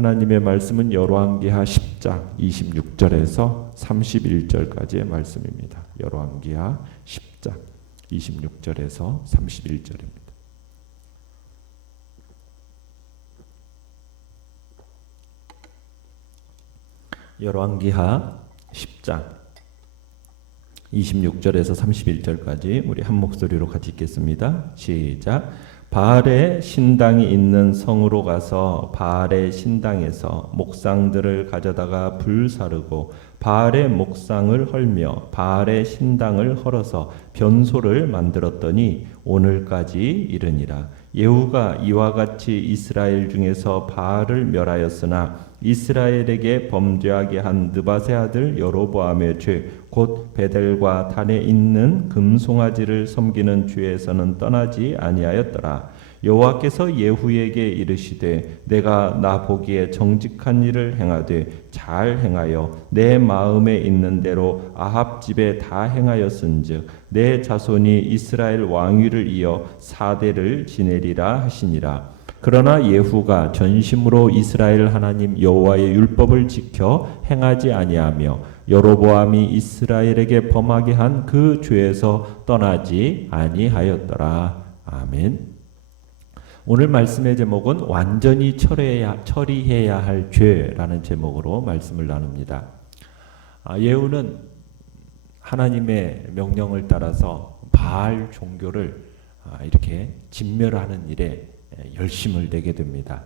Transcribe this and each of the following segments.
하나님의 말씀은 열왕기하 10장 26절에서 31절까지의 말씀입니다. 열왕기하 10장 26절에서 31절입니다. 열왕기하 10장 26절에서 31절까지 우리 한 목소리로 같이 읽겠습니다. 시작. 바알의 신당이 있는 성으로 가서 바알의 신당에서 목상들을 가져다가 불사르고 바알의 목상을 헐며 바알의 신당을 헐어서 변소를 만들었더니 오늘까지 이르니라. 예후가 이와 같이 이스라엘 중에서 바알을 멸하였으나 이스라엘에게 범죄하게 한 느밧의 아들 여로보암의 죄 곧 베델과 단에 있는 금송아지를 섬기는 죄에서는 떠나지 아니하였더라. 여호와께서 예후에게 이르시되 내가 나 보기에 정직한 일을 행하되 잘 행하여 내 마음에 있는 대로 아합 집에 다 행하였은즉 내 자손이 이스라엘 왕위를 이어 4대를 지내리라 하시니라. 그러나 예후가 전심으로 이스라엘 하나님 여호와의 율법을 지켜 행하지 아니하며 여로보암이 이스라엘에게 범하게 한 그 죄에서 떠나지 아니하였더라. 아멘. 오늘 말씀의 제목은 완전히 처리해야 할 죄라는 제목으로 말씀을 나눕니다. 예후는 하나님의 명령을 따라서 바알 종교를 이렇게 진멸하는 일에 열심을 내게 됩니다.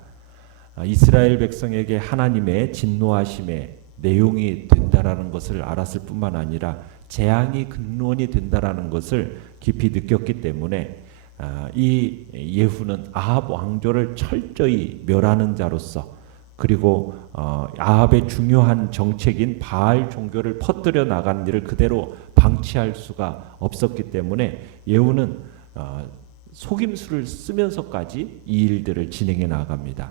이스라엘 백성에게 하나님의 진노하심의 내용이 된다라는 것을 알았을 뿐만 아니라 재앙이 근원이 된다라는 것을 깊이 느꼈기 때문에 이 예후는 아합 왕조를 철저히 멸하는 자로서 그리고 아합의 중요한 정책인 바알 종교를 퍼뜨려 나가는 일을 그대로 방치할 수가 없었기 때문에 예후는 속임수를 쓰면서까지 이 일들을 진행해 나갑니다.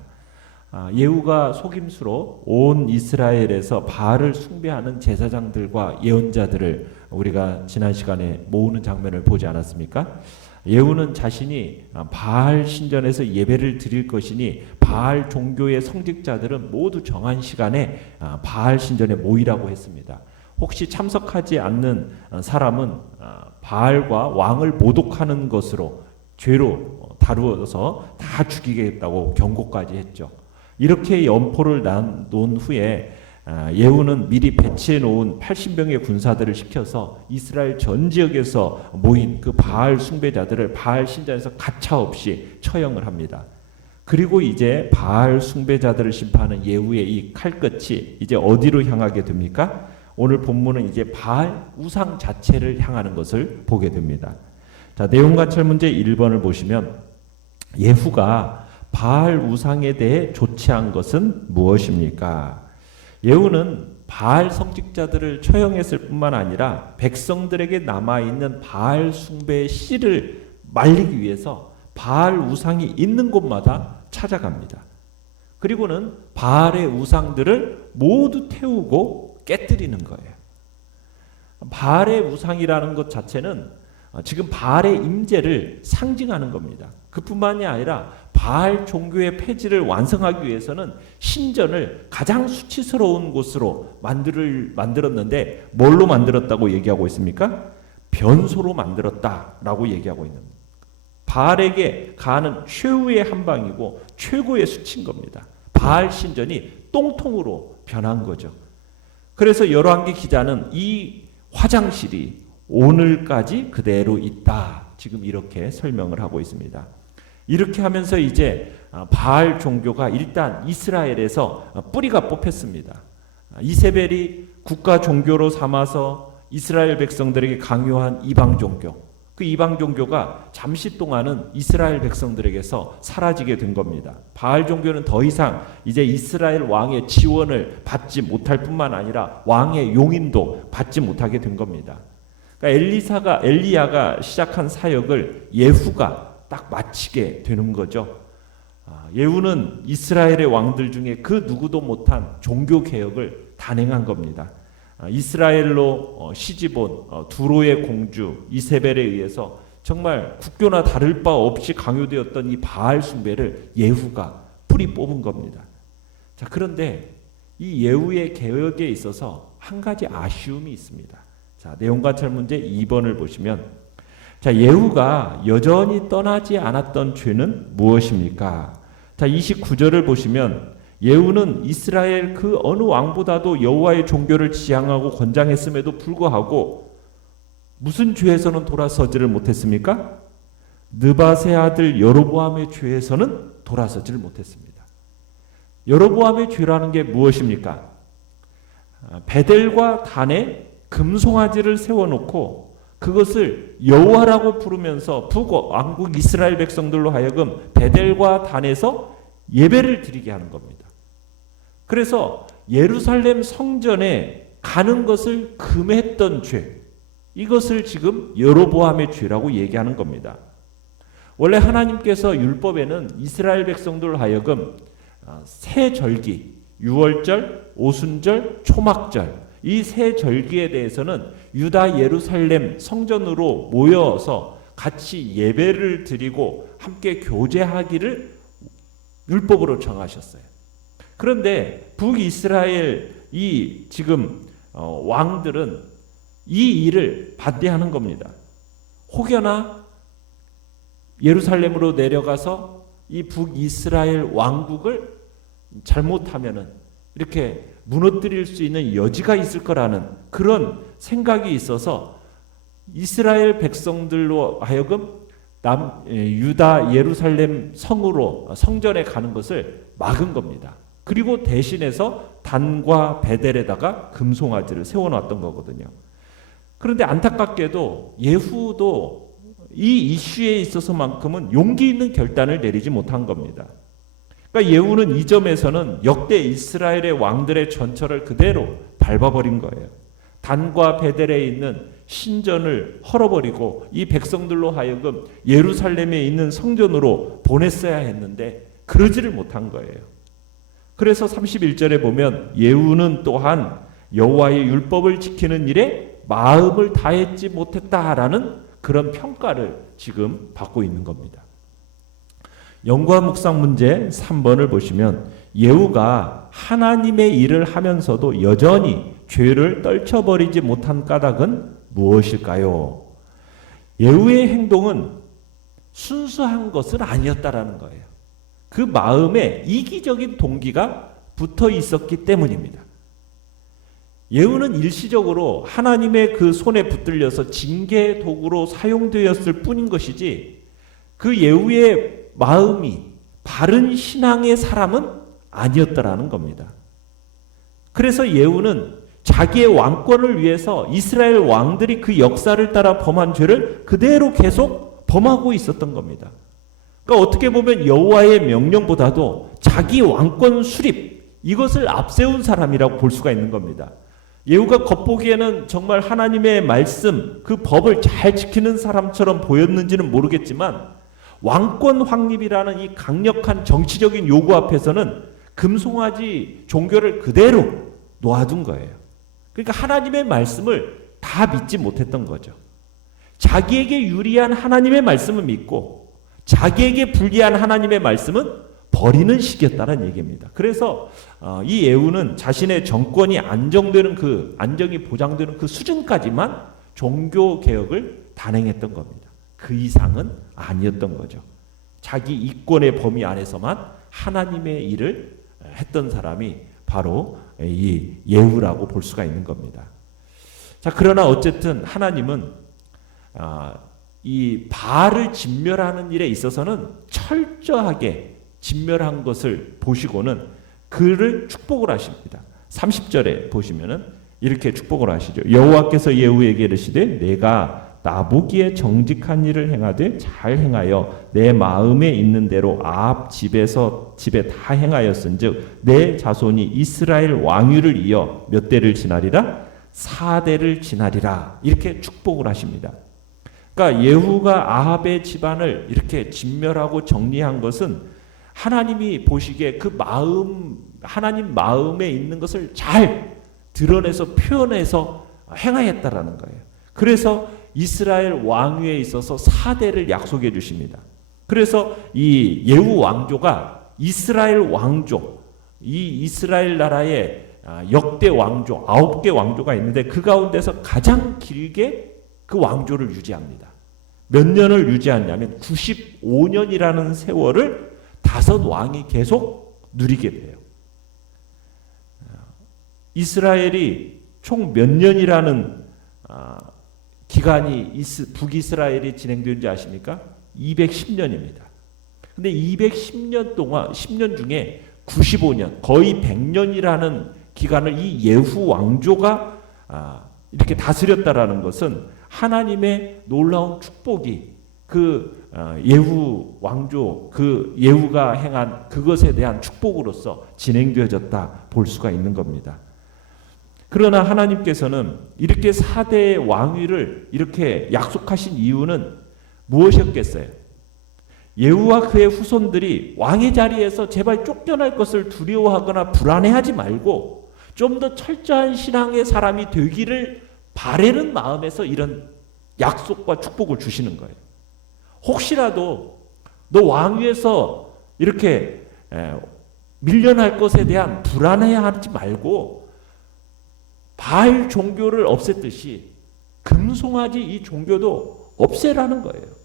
예후가 속임수로 온 이스라엘에서 바알을 숭배하는 제사장들과 예언자들을 우리가 지난 시간에 모으는 장면을 보지 않았습니까? 예후는 자신이 바알 신전에서 예배를 드릴 것이니 바알 종교의 성직자들은 모두 정한 시간에 바알 신전에 모이라고 했습니다. 혹시 참석하지 않는 사람은 바알과 왕을 모독하는 것으로 죄로 다루어서 다 죽이겠다고 경고까지 했죠. 이렇게 연포를 놓은 후에 예후는 미리 배치해 놓은 80명의 군사들을 시켜서 이스라엘 전 지역에서 모인 그 바알 숭배자들을 바알 신전에서 가차없이 처형을 합니다. 그리고 이제 바알 숭배자들을 심판하는 예후의 이 칼끝이 이제 어디로 향하게 됩니까? 오늘 본문은 이제 바알 우상 자체를 향하는 것을 보게 됩니다. 자, 내용 관찰 문제 1번을 보시면 예후가 바알 우상에 대해 조치한 것은 무엇입니까? 예후는 바알 성직자들을 처형했을 뿐만 아니라 백성들에게 남아있는 바알 숭배의 씨를 말리기 위해서 바알 우상이 있는 곳마다 찾아갑니다. 그리고는 바알의 우상들을 모두 태우고 깨뜨리는 거예요. 바알의 우상이라는 것 자체는 지금 바알의 임재를 상징하는 겁니다. 그뿐만이 아니라 바알 종교의 폐지를 완성하기 위해서는 신전을 가장 수치스러운 곳으로 만들었는데 뭘로 만들었다고 얘기하고 있습니까? 변소로 만들었다라고 얘기하고 있는 겁니다. 바알에게 가하는 최후의 한방이고 최고의 수치인 겁니다. 바알 신전이 똥통으로 변한 거죠. 그래서 열왕기 기자는 이 화장실이 오늘까지 그대로 있다. 지금 이렇게 설명을 하고 있습니다. 이렇게 하면서 이제 바알 종교가 일단 이스라엘에서 뿌리가 뽑혔습니다. 이세벨이 국가 종교로 삼아서 이스라엘 백성들에게 강요한 이방 종교, 그 이방 종교가 잠시 동안은 이스라엘 백성들에게서 사라지게 된 겁니다. 바알 종교는 더 이상 이제 이스라엘 왕의 지원을 받지 못할 뿐만 아니라 왕의 용인도 받지 못하게 된 겁니다. 그러니까 엘리야가 시작한 사역을 예후가 딱 마치게 되는 거죠. 예후는 이스라엘의 왕들 중에 그 누구도 못한 종교 개혁을 단행한 겁니다. 이스라엘로 시집온 두로의 공주 이세벨에 의해서 정말 국교나 다를 바 없이 강요되었던 이 바알 숭배를 예후가 뿌리 뽑은 겁니다. 자, 그런데 이 예후의 개혁에 있어서 한 가지 아쉬움이 있습니다. 자, 내용관찰 문제 2번을 보시면, 자, 예후가 여전히 떠나지 않았던 죄는 무엇입니까? 자, 29절을 보시면 예후는 이스라엘 그 어느 왕보다도 여호와의 종교를 지향하고 권장했음에도 불구하고 무슨 죄에서는 돌아서지를 못했습니까? 느밧의 아들 여로보암의 죄에서는 돌아서지를 못했습니다. 여로보암의 죄라는 게 무엇입니까? 베델과 단에 금송아지를 세워놓고 그것을 여호와라고 부르면서 북왕국 이스라엘 백성들로 하여금 베델과 단에서 예배를 드리게 하는 겁니다. 그래서 예루살렘 성전에 가는 것을 금했던 죄, 이것을 지금 여로보암의 죄라고 얘기하는 겁니다. 원래 하나님께서 율법에는 이스라엘 백성들로 하여금 세 절기, 유월절, 오순절, 초막절, 이 세 절기에 대해서는 유다 예루살렘 성전으로 모여서 같이 예배를 드리고 함께 교제하기를 율법으로 정하셨어요. 그런데 북이스라엘 이 지금 왕들은 이 일을 반대하는 겁니다. 혹여나 예루살렘으로 내려가서 이 북이스라엘 왕국을 잘못하면은 이렇게 무너뜨릴 수 있는 여지가 있을 거라는 그런 생각이 있어서 이스라엘 백성들로 하여금 유다 예루살렘 성전에 가는 것을 막은 겁니다. 그리고 대신해서 단과 베델에다가 금송아지를 세워놨던 거거든요. 그런데 안타깝게도 예후도 이 이슈에 있어서만큼은 용기 있는 결단을 내리지 못한 겁니다. 그러니까 예후는 이 점에서는 역대 이스라엘의 왕들의 전철을 그대로 밟아버린 거예요. 단과 베델에 있는 신전을 헐어버리고 이 백성들로 하여금 예루살렘에 있는 성전으로 보냈어야 했는데 그러지를 못한 거예요. 그래서 31절에 보면 예후는 또한 여호와의 율법을 지키는 일에 마음을 다했지 못했다라는 그런 평가를 지금 받고 있는 겁니다. 연구와 묵상 문제 3번을 보시면 예후가 하나님의 일을 하면서도 여전히 죄를 떨쳐버리지 못한 까닭은 무엇일까요? 예후의 행동은 순수한 것은 아니었다라는 거예요. 그 마음에 이기적인 동기가 붙어 있었기 때문입니다. 예후는 일시적으로 하나님의 그 손에 붙들려서 징계 도구로 사용되었을 뿐인 것이지 그 예후의 마음이 바른 신앙의 사람은 아니었다라는 겁니다. 그래서 예후는 자기의 왕권을 위해서 이스라엘 왕들이 그 역사를 따라 범한 죄를 그대로 계속 범하고 있었던 겁니다. 그러니까 어떻게 보면 여호와의 명령보다도 자기 왕권 수립 이것을 앞세운 사람이라고 볼 수가 있는 겁니다. 예후가 겉보기에는 정말 하나님의 말씀 그 법을 잘 지키는 사람처럼 보였는지는 모르겠지만 왕권 확립이라는 이 강력한 정치적인 요구 앞에서는 금송아지 종교를 그대로 놓아둔 거예요. 그러니까 하나님의 말씀을 다 믿지 못했던 거죠. 자기에게 유리한 하나님의 말씀을 믿고 자기에게 불리한 하나님의 말씀은 버리는 식이었다는 얘기입니다. 그래서 이 예후는 자신의 정권이 안정이 보장되는 그 수준까지만 종교 개혁을 단행했던 겁니다. 그 이상은 아니었던 거죠. 자기 이권의 범위 안에서만 하나님의 일을 했던 사람이 바로 이 예후라고 볼 수가 있는 겁니다. 자, 그러나 어쨌든 하나님은 이 바알을 진멸하는 일에 있어서는 철저하게 진멸한 것을 보시고는 그를 축복을 하십니다. 30절에 보시면은 이렇게 축복을 하시죠. 여호와께서 예후에게 이르시되 내가 나보기에 정직한 일을 행하되 잘 행하여 내 마음에 있는 대로 아합 집에 다 행하였은즉 내 자손이 이스라엘 왕위를 이어 몇 대를 지나리라? 4대를 지나리라. 이렇게 축복을 하십니다. 그러니까 예후가 아합의 집안을 이렇게 진멸하고 정리한 것은 하나님이 보시기에 그 마음, 하나님 마음에 있는 것을 잘 드러내서 표현해서 행하였다라는 거예요. 그래서 이스라엘 왕위에 있어서 4대를 약속해 주십니다. 그래서 이 예후 왕조가 이스라엘 왕조, 이 이스라엘 나라의 역대 왕조 9개 왕조가 있는데 그 가운데서 가장 길게 그 왕조를 유지합니다. 몇 년을 유지하냐면 95년이라는 세월을 5 왕이 계속 누리게 돼요. 이스라엘이 총 몇 년이라는 기간이 북이스라엘이 진행되는지 아십니까? 210년입니다. 근데 210년 동안 10년 중에 95년 거의 100년이라는 기간을 이 예후 왕조가 이렇게 다스렸다라는 것은 하나님의 놀라운 축복이 그 예후 왕조 그 예후가 행한 그것에 대한 축복으로서 진행되어졌다 볼 수가 있는 겁니다. 그러나 하나님께서는 이렇게 4대의 왕위를 이렇게 약속하신 이유는 무엇이었겠어요? 예후와 그의 후손들이 왕의 자리에서 제발 쫓겨날 것을 두려워하거나 불안해하지 말고 좀 더 철저한 신앙의 사람이 되기를 바라는 마음에서 이런 약속과 축복을 주시는 거예요. 혹시라도 너 왕위에서 이렇게 밀려날 것에 대한 불안해하지 말고 바알 종교를 없앴듯이 금송아지 이 종교도 없애라는 거예요.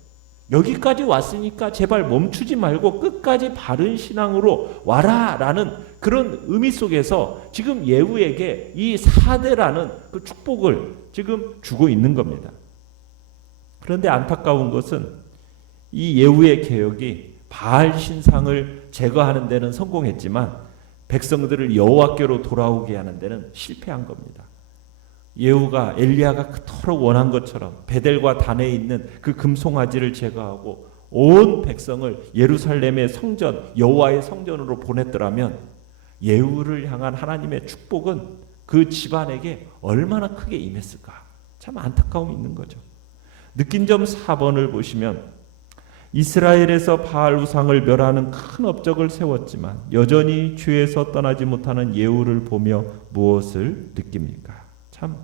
여기까지 왔으니까 제발 멈추지 말고 끝까지 바른 신앙으로 와라라는 그런 의미 속에서 지금 예후에게 이 4대라는 그 축복을 지금 주고 있는 겁니다. 그런데 안타까운 것은 이 예후의 개혁이 바알 신상을 제거하는 데는 성공했지만 백성들을 여호와께로 돌아오게 하는 데는 실패한 겁니다. 예후가 엘리야가 그토록 원한 것처럼 베델과 단에 있는 그 금송아지를 제거하고 온 백성을 예루살렘의 성전 여호와의 성전으로 보냈더라면 예후를 향한 하나님의 축복은 그 집안에게 얼마나 크게 임했을까. 참 안타까움이 있는 거죠. 느낀 점 4번을 보시면 이스라엘에서 바알 우상을 멸하는 큰 업적을 세웠지만 여전히 죄에서 떠나지 못하는 예후를 보며 무엇을 느낍니까? 참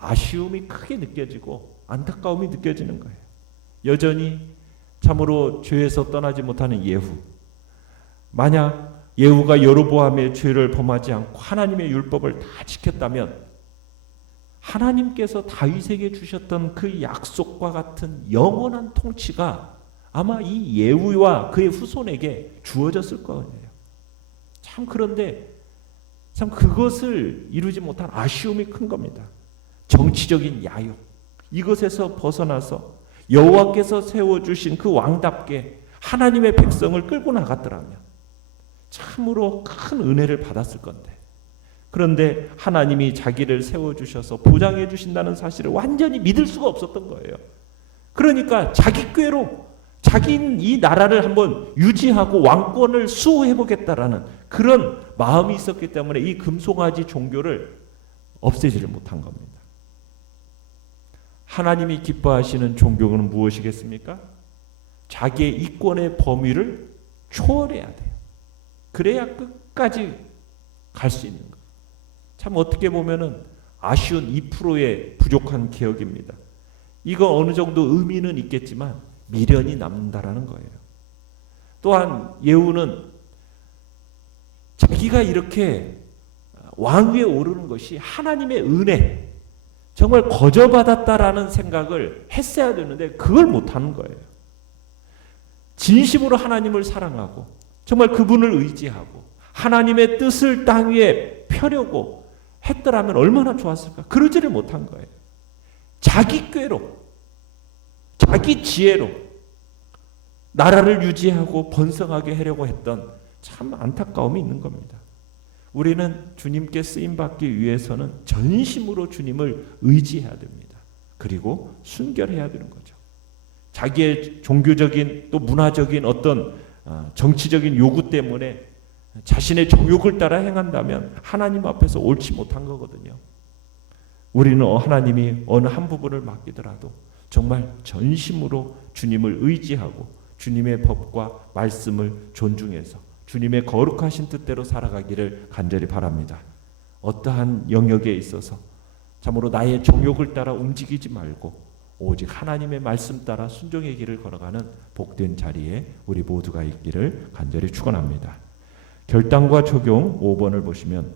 아쉬움이 크게 느껴지고 안타까움이 느껴지는 거예요. 여전히 참으로 죄에서 떠나지 못하는 예후. 만약 예후가 여로보암의 죄를 범하지 않고 하나님의 율법을 다 지켰다면 하나님께서 다윗에게 주셨던 그 약속과 같은 영원한 통치가 아마 이 예후와 그의 후손에게 주어졌을 거예요. 참 그런데 참 그것을 이루지 못한 아쉬움이 큰 겁니다. 정치적인 야욕 이것에서 벗어나서 여호와께서 세워주신 그 왕답게 하나님의 백성을 끌고 나갔더라면 참으로 큰 은혜를 받았을 건데 그런데 하나님이 자기를 세워주셔서 보장해 주신다는 사실을 완전히 믿을 수가 없었던 거예요. 그러니까 자기 꾀로 자기는 이 나라를 한번 유지하고 왕권을 수호해보겠다라는 그런 마음이 있었기 때문에 이 금송아지 종교를 없애지를 못한 겁니다. 하나님이 기뻐하시는 종교는 무엇이겠습니까? 자기의 이권의 범위를 초월해야 돼요. 그래야 끝까지 갈 수 있는 거예요. 참 어떻게 보면은 아쉬운 2%의 부족한 개혁입니다. 이거 어느 정도 의미는 있겠지만 미련이 남는다라는 거예요. 또한 예후는 자기가 이렇게 왕위에 오르는 것이 하나님의 은혜, 정말 거저받았다라는 생각을 했어야 되는데 그걸 못하는 거예요. 진심으로 하나님을 사랑하고 정말 그분을 의지하고 하나님의 뜻을 땅 위에 펴려고 했더라면 얼마나 좋았을까. 그러지를 못한 거예요. 자기 꾀로 자기 지혜로 나라를 유지하고 번성하게 하려고 했던 참 안타까움이 있는 겁니다. 우리는 주님께 쓰임받기 위해서는 전심으로 주님을 의지해야 됩니다. 그리고 순결해야 되는 거죠. 자기의 종교적인 또 문화적인 어떤 정치적인 요구 때문에 자신의 정욕을 따라 행한다면 하나님 앞에서 옳지 못한 거거든요. 우리는 하나님이 어느 한 부분을 맡기더라도 정말 전심으로 주님을 의지하고 주님의 법과 말씀을 존중해서 주님의 거룩하신 뜻대로 살아가기를 간절히 바랍니다. 어떠한 영역에 있어서 참으로 나의 정욕을 따라 움직이지 말고 오직 하나님의 말씀 따라 순종의 길을 걸어가는 복된 자리에 우리 모두가 있기를 간절히 축원합니다. 결단과 적용 5번을 보시면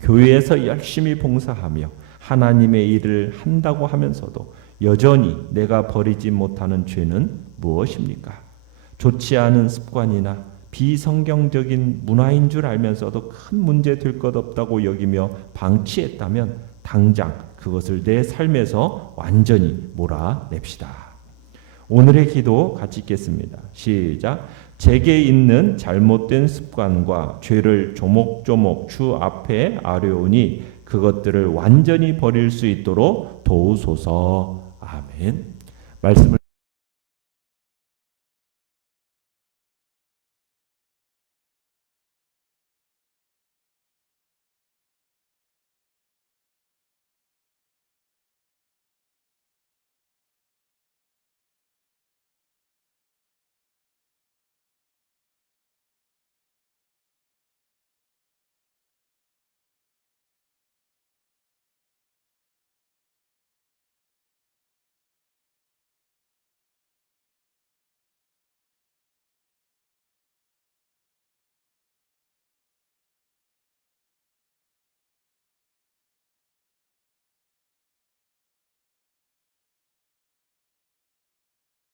교회에서 열심히 봉사하며 하나님의 일을 한다고 하면서도 여전히 내가 버리지 못하는 죄는 무엇입니까? 좋지 않은 습관이나 비성경적인 문화인 줄 알면서도 큰 문제 될 것 없다고 여기며 방치했다면 당장 그것을 내 삶에서 완전히 몰아냅시다. 오늘의 기도 같이 읽겠습니다. 시작. 제게 있는 잘못된 습관과 죄를 조목조목 주 앞에 아뢰오니 그것들을 완전히 버릴 수 있도록 도우소서. 아멘. 말씀을